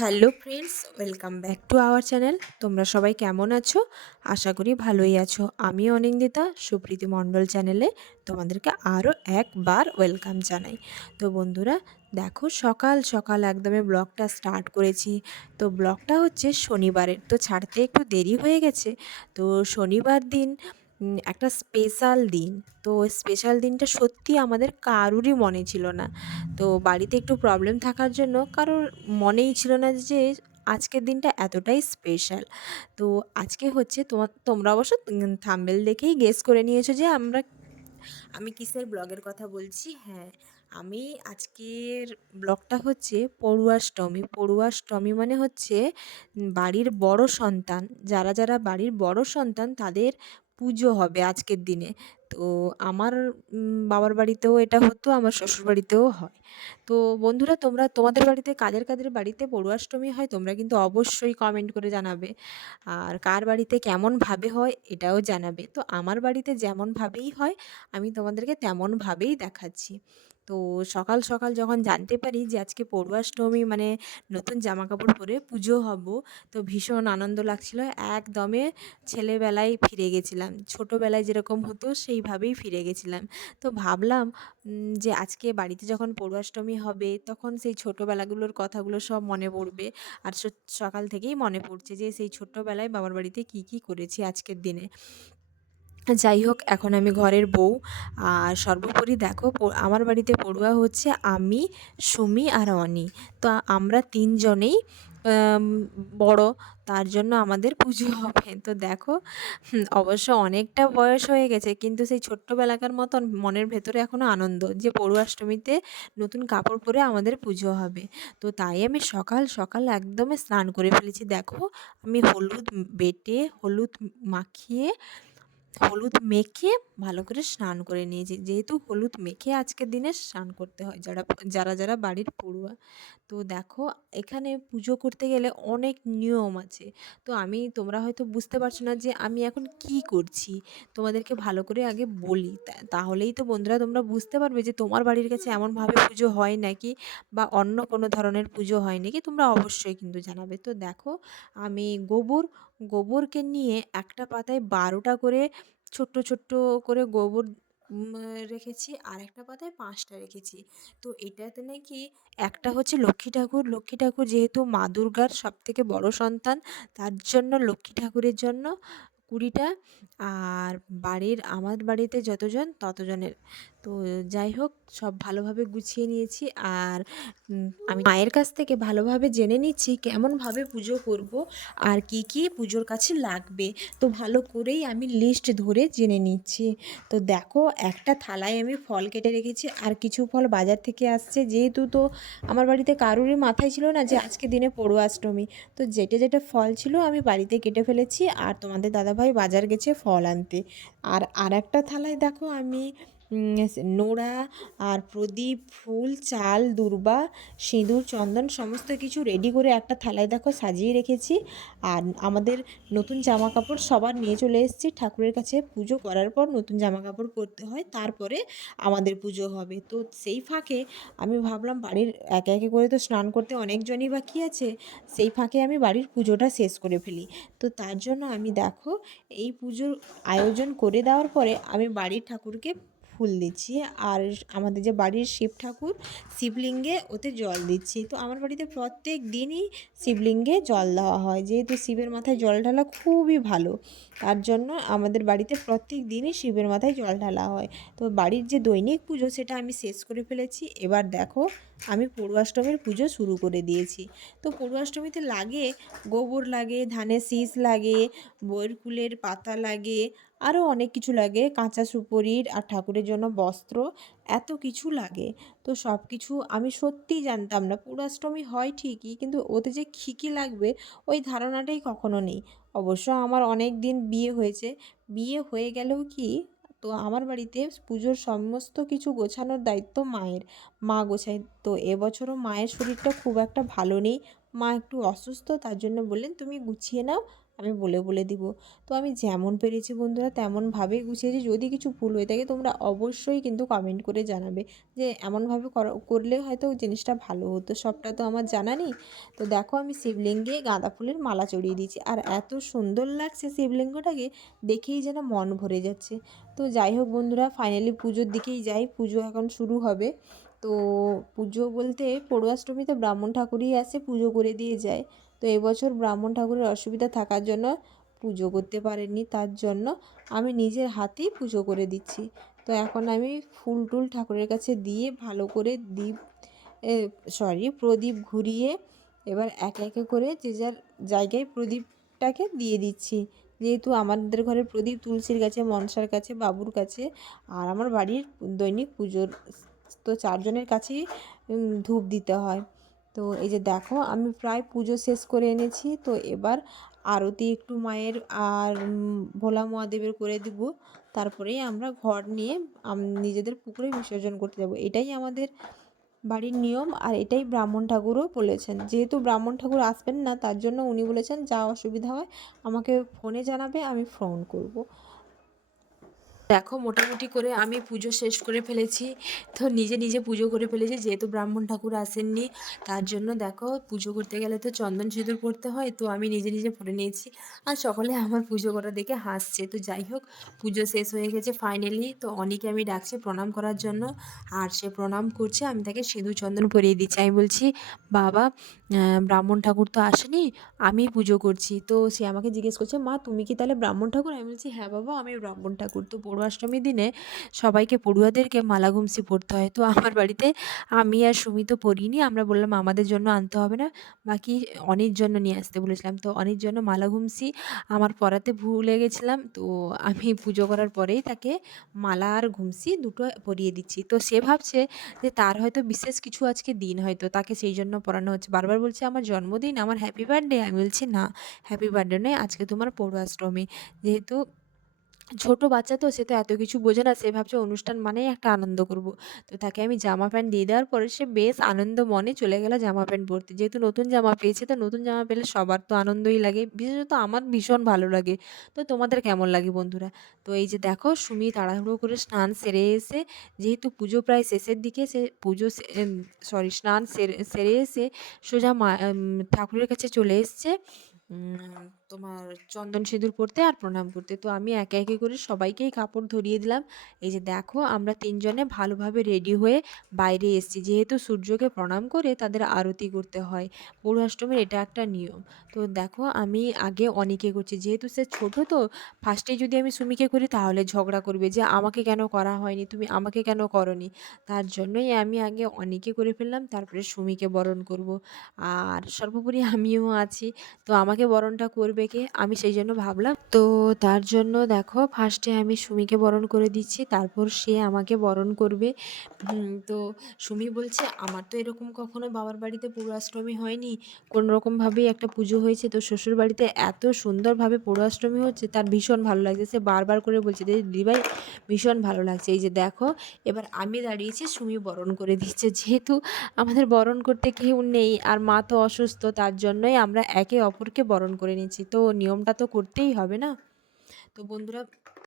Hello friends, welcome back to our channel. তোমরা সবাই কেমন আছো? আশা করি ভালোই আছো। আমি অনিন্দিতা, সুপ্রীতি মণ্ডল চ্যানেলে তোমাদেরকে আরও একবার ওয়েলকাম জানাই। তো বন্ধুরা, দেখো সকাল সকাল একদমই ব্লগটা স্টার্ট করেছি। তো ব্লগটা হচ্ছে শনিবারের, তো ছাড়তে একটু দেরি হয়ে গেছে। তো শনিবার দিন একটা স্পেশাল দিন। তো স্পেশাল দিনটা সত্যি আমাদের কারুরই মনে ছিল না। তো বাড়িতে একটু প্রবলেম থাকার জন্য কারোর মনেই ছিল না যে আজকের দিনটা এতটাই স্পেশাল। তো আজকে হচ্ছে তোমরা অবশ্য থাম্বনেল দেখেই গেস করে নিয়েছো যে আমি কিসের ব্লগের কথা বলছি। হ্যাঁ, আমি আজকের ব্লগটা হচ্ছে পড়ুয়াষ্টমী। পড়ুয়াষ্টমী মানে হচ্ছে বাড়ির বড় সন্তান, যারা যারা বাড়ির বড় সন্তান তাদের পুজো হবে আজকের দিনে। তো আমার বাবার বাড়িতেও এটা হতো, আমার শ্বশুর বাড়িতেও হয়। তো বন্ধুরা, তোমাদের বাড়িতে কাদের কাদের বাড়িতে পড়ুয়াষ্টমী হয় তোমরা কিন্তু অবশ্যই কমেন্ট করে জানাবে। আর কার বাড়িতে কেমনভাবে হয় এটাও জানাবে। তো আমার বাড়িতে যেমনভাবেই হয় আমি তোমাদেরকে তেমনভাবেই দেখাচ্ছি। তো সকাল সকাল যখন জানতে পারি যে আজকে পড়ুয়াষ্টমী মানে নতুন জামা কাপড় পরে পুজো হব, তো ভীষণ আনন্দ লাগছিল। একদমে ছেলেবেলায় ফিরে গেছিলাম, ছোটোবেলায় যেরকম হতো সেইভাবেই ফিরে গেছিলাম। তো ভাবলাম যে আজকে বাড়িতে যখন পড়ুয়াষ্টমী হবে তখন সেই ছোটোবেলাগুলোর কথাগুলো সব মনে পড়বে। আর সকাল থেকেই মনে পড়ছে যে সেই ছোট্টবেলায় বাবার বাড়িতে কী কী করেছি আজকের দিনে। যাই হোক, এখন আমি ঘরের বউ। আর সর্বোপরি দেখো, আমার বাড়িতে পড়ুয়া হচ্ছে আমি, সুমি আর অনি। তো আমরা তিনজনেই বড়, তার জন্য আমাদের পুজো হবে। তো দেখো, অবশ্য অনেকটা বয়স হয়ে গেছে, কিন্তু সেই ছোট্টবেলাকার মতন মনের ভেতরে এখনও আনন্দ যে পড়ুয়াষ্টমীতে নতুন কাপড় পরে আমাদের পুজো হবে। তো তাই আমি সকাল সকাল একদমই স্নান করে ফেলেছি। দেখো, আমি হলুদ বেটে হলুদ মাখিয়ে হলুদ মেখে ভালো করে স্নান করে নিয়েছি, যেহেতু হলুদ মেখে আজকের দিনে স্নান করতে হয় যারা যারা যারা বাড়ির পড়ুয়া। তো দেখো, এখানে পুজো করতে গেলে অনেক নিয়ম আছে। তো তোমরা হয়তো বুঝতে পারছো না যে আমি এখন কি করছি। তোমাদেরকে ভালো করে আগে বলি, তাহলেই তো বন্ধুরা তোমরা বুঝতে পারবে যে তোমার বাড়ির কাছে এমনভাবে পুজো হয় নাকি, বা অন্য কোনো ধরনের পুজো হয় নাকি। তোমরা অবশ্যই কিন্তু জানাবে। তো দেখো, আমি গোবরকে নিয়ে একটা পাতায় 12টা করে ছোট্ট ছোট্ট করে গোবর রেখেছি, আর একটা পাতায় 5টা রেখেছি। তো এটাতে নাকি একটা হচ্ছে লক্ষ্মী ঠাকুর। লক্ষ্মী ঠাকুর যেহেতু মা দুর্গার সবথেকে বড় সন্তান, তার জন্য লক্ষ্মী ঠাকুরের জন্য 20টা। আর আমার বাড়িতে যতজন ততজনের। তো যাই হোক, সব ভালোভাবে গুছিয়ে নিয়েছি। আর আমি মায়ের কাছ থেকে ভালোভাবে জেনে নিচ্ছি কেমনভাবে পুজো করব আর কি কি পুজোর কাছে লাগবে। তো ভালো করেই আমি লিস্ট ধরে জেনে নিচ্ছি। তো দেখো, একটা থালায় আমি ফল কেটে রেখেছি, আর কিছু ফল বাজার থেকে আসছে। যেহেতু তো আমার বাড়িতে কারোরই মাথায় ছিল না যে আজকে দিনে পড়ুয়াষ্টমী, তো যেটা যেটা ফল ছিল আমি বাড়িতে কেটে ফেলেছি। আর তোমাদের দাদাভাই বাজার গেছে ফল আনতে। আর একটা থালায় দেখো, আমি নোড়া আর প্রদীপ, ফুল, চাল, দূর্বা, সিঁদুর, চন্দন সমস্ত কিছু রেডি করে একটা থালায় দেখো সাজিয়ে রেখেছি। আর আমাদের নতুন জামা কাপড় সবার নিয়ে চলে এসেছি। ঠাকুরের কাছে পুজো করার পর নতুন জামা কাপড় পরতে হয়, তারপরে আমাদের পুজো হবে। তো সেই ফাঁকে আমি ভাবলাম বাড়ির একে একে করে তো স্নান করতে অনেকজনই বাকি আছে, সেই ফাঁকে আমি বাড়ির পুজোটা শেষ করে ফেলি। তো তার জন্য আমি দেখো, এই পুজোর আয়োজন করে দেওয়ার পরে আমি বাড়ির ঠাকুরকে ফুল দিচ্ছি। আর আমাদের যে বাড়ির শিব ঠাকুর, শিবলিঙ্গে ওতে জল দিচ্ছি। তো আমার বাড়িতে প্রত্যেক দিনই শিবলিঙ্গে জল দেওয়া হয়, যেহেতু শিবের মাথায় জল ঢালা খুবই ভালো, তার জন্য আমাদের বাড়িতে প্রত্যেক দিনই শিবের মাথায় জল ঢালা হয়। তো বাড়ির যে দৈনিক পুজো সেটা আমি শেষ করে ফেলেছি। এবার দেখো, আমি পড়ুয়াষ্টমীর পুজো শুরু করে দিয়েছি। তো পড়ুয়াষ্টমীতে লাগে গোবর লাগে, ধানের শীষ লাগে, বইয়ের কুলের পাতা লাগে, আরও অনেক কিছু লাগে, কাঁচা সুপরির আর ঠাকুরের জন্য বস্ত্র, এত কিছু লাগে। তো সব কিছু আমি সত্যিই জানতাম না। পূর্বাষ্টমী হয় ঠিকই, কিন্তু ওতে যে কী কী লাগবে ওই ধারণাটাই কখনো নেই। অবশ্য আমার অনেক দিন বিয়ে হয়েছে, বিয়ে হয়ে গেলেও কি, তো আমার বাড়িতে পুজোর সমস্ত কিছু গোছানোর দায়িত্ব মায়ের, মা গোছায়। তো এবছরও মায়ের শরীরটা খুব একটা ভালো নেই, মা একটু অসুস্থ, তার জন্য বললেন তুমি গুছিয়ে নাও, আমি বলে বলে দিব। তো আমি যেমন পেরেছি বন্ধুরা তেমনভাবেই গুছিয়েছি। যদি কিছু ভুল হয়ে থাকে তোমরা অবশ্যই কিন্তু কমেন্ট করে জানাবে যে এমনভাবে করলে হয়তো জিনিসটা ভালো হতো, সবটা তো আমার জানা নেই। তো দেখো আমি শিবলিঙ্গে গাঁদা ফুলের মালা চড়িয়ে দিয়েছি, আর এত সুন্দর লাগছে শিবলিঙ্গটাকে, দেখেই যেন মন ভরে যাচ্ছে। তো যাই হোক বন্ধুরা, ফাইনালি পুজোর দিকেই যাই। পুজো এখন শুরু হবে। তো পুজো বলতে পড়ুয়াষ্টমীতে ব্রাহ্মণ ঠাকুরই আসে, পুজো করে দিয়ে যায়। তো এবছর ব্রাহ্মণ ঠাকুরের অসুবিধা থাকার জন্য পুজো করতে পারেনি, তার জন্য আমি নিজের হাতেই পুজো করে দিচ্ছি। তো এখন আমি ফুল টুল ঠাকুরের কাছে দিয়ে ভালো করে প্রদীপ ঘুরিয়ে এবার একে একে করে যে যার জায়গায় প্রদীপটাকে দিয়ে দিচ্ছি। যেহেতু আমাদের ঘরের প্রদীপ তুলসীর কাছে, মনসার কাছে, বাবুর কাছে আর আমার বাড়ির দৈনিক পুজোর, তো চারজনের কাছেই ধূপ দিতে হয়। তো এই যে দেখো আমি প্রায় পুজো শেষ করে এনেছি। তো এবার আরতি একটু মায়ের আর ভোলা মহাদেবের করে দিব। তারপরেই আমরা ঘর নিয়ে নিজেদের পুকুরে বিসর্জন করতে যাব। এটাই আমাদের বাড়ির নিয়ম, আর এটাই ব্রাহ্মণ ঠাকুরও বলেছেন। যেহেতু ব্রাহ্মণ ঠাকুর আসবেন না, তার জন্য উনি বলেছেন যা অসুবিধা হয় আমাকে ফোনে জানাবে, আমি ফোন করব। দেখো মোটামুটি করে আমি পুজো শেষ করে ফেলেছি। তো নিজে নিজে পুজো করে ফেলেছি, যেহেতু ব্রাহ্মণ ঠাকুর আসেননি তার জন্য। দেখো পুজো করতে গেলে তো চন্দন সিঁদুর পড়তে হয়, তো আমি নিজে নিজে পরে নিয়েছি। আর সকলে আমার পুজো করা দেখে হাসছে। তো যাই হোক, পুজো শেষ হয়ে গেছে ফাইনালি। তো অনেকে আমি ডাকছি প্রণাম করার জন্য, আর সে প্রণাম করছে, আমি তাকে সিঁদুর চন্দন পরিয়ে দিচ্ছি। আমি বলছি বাবা, ব্রাহ্মণ ঠাকুর তো আসেনি, আমি পুজো করছি। তো সে আমাকে জিজ্ঞেস করছে, মা তুমি কি তাহলে ব্রাহ্মণ ঠাকুর? আমি বলছি হ্যাঁ বাবা, আমি ব্রাহ্মণ ঠাকুর। তো পড়ুয়াষ্টমীর দিনে সবাইকে, পড়ুয়াদেরকে মালা ঘুমসি পরতে হয়। তো আমার বাড়িতে আমি আর সুমি তো পরিনি, আমরা বললাম আমাদের জন্য আনতে হবে না, বাকি অনির জন্য নিয়ে আসতে বলেছিলাম। তো অনির জন্য মালা ঘুমসি আমার পরাতে ভুলে গেছিলাম। তো আমি পুজো করার পরেই তাকে মালা আর ঘুমসি দুটো পরিয়ে দিচ্ছি। তো সে ভাবছে যে তার হয়তো বিশেষ কিছু আজকে দিন, হয়তো তাকে সেই জন্য পড়ানো হচ্ছে। বারবার বলছে আমার জন্মদিন, আমার হ্যাপি বার্থডে। আমি বলছি না, হ্যাপি বার্থডে নয়, আজকে তোমার পড়ুয়াষ্টমী। যেহেতু ছোট বাচ্চা তো, সে তো এত কিছু বোঝে না, সে ভাবছে অনুষ্ঠান মানেই একটা আনন্দ করব। তো তাকে আমি জামা প্যান্ট দিয়ে দেওয়ার পরে সে বেশ আনন্দ মনে চলে গেল জামা প্যান্ট পরতে। যেহেতু নতুন জামা পেয়েছে, তো নতুন জামা পেলে সবার তো আনন্দই লাগে, বিশেষত আমার ভীষণ ভালো লাগে। তো তোমাদের কেমন লাগে বন্ধুরা? তো এই যে দেখো সুমি তাড়াহুড়ো করে স্নান সেরে এসে, যেহেতু পুজো প্রায় শেষের দিকে, সে স্নান সেরে এসে সোজা ঠাকুরের কাছে চলে এসছে তোমার চন্দন সিঁদুর পরতে আর প্রণাম করতে। তো আমি একে একে করে সবাইকেই কাপড় ধরিয়ে দিলাম। এই যে দেখো আমরা তিনজনে ভালোভাবে রেডি হয়ে বাইরে এসেছি, যেহেতু সূর্যকে প্রণাম করে তাদের আরতি করতে হয়। পৌষাষ্টমীর এটা একটা নিয়ম। তো দেখো আমি আগে অনিকে করছি, যেহেতু সে ছোট, তো ফার্স্টে যদি আমি সুমিকে করি তাহলে ঝগড়া করবে যে আমাকে কেন করা হয়নি, তুমি আমাকে কেন করনি। তার জন্যই আমি আগে অনিকে করে ফেললাম, তারপরে সুমিকে বরণ করব। আর সর্বোপরি আমিও আছি, তো আমাকে বরণটা করবে কে, আমি সেই জন্য ভাবলাম। তো তার জন্য দেখো ফার্স্টে আমি সুমিকে বরণ করে দিচ্ছি, তারপর সে আমাকে বরণ করবে। তো সুমি বলছে আমার তো এরকম কখনো বাবার বাড়িতে পূর্বাষ্টমী হয়নি, কোনোরকমভাবেই একটা পুজো হয়েছে, তো শ্বশুর বাড়িতে এত সুন্দরভাবে পূর্বাষ্টমী হচ্ছে, তার ভীষণ ভালো লাগছে। সে বারবার করে বলছে যে দিদিভাই ভীষণ ভালো লাগছে। এই যে দেখো এবার আমি দাঁড়িয়েছি, সুমি বরণ করে দিচ্ছে। যেহেতু আমাদের বরণ করতে কেউ নেই আর মা তো অসুস্থ, তার জন্যই আমরা একে অপরকে বরণ করে নিচ্ছি। তো নিয়মটা তো করতেই হবে না। তো বন্ধুরা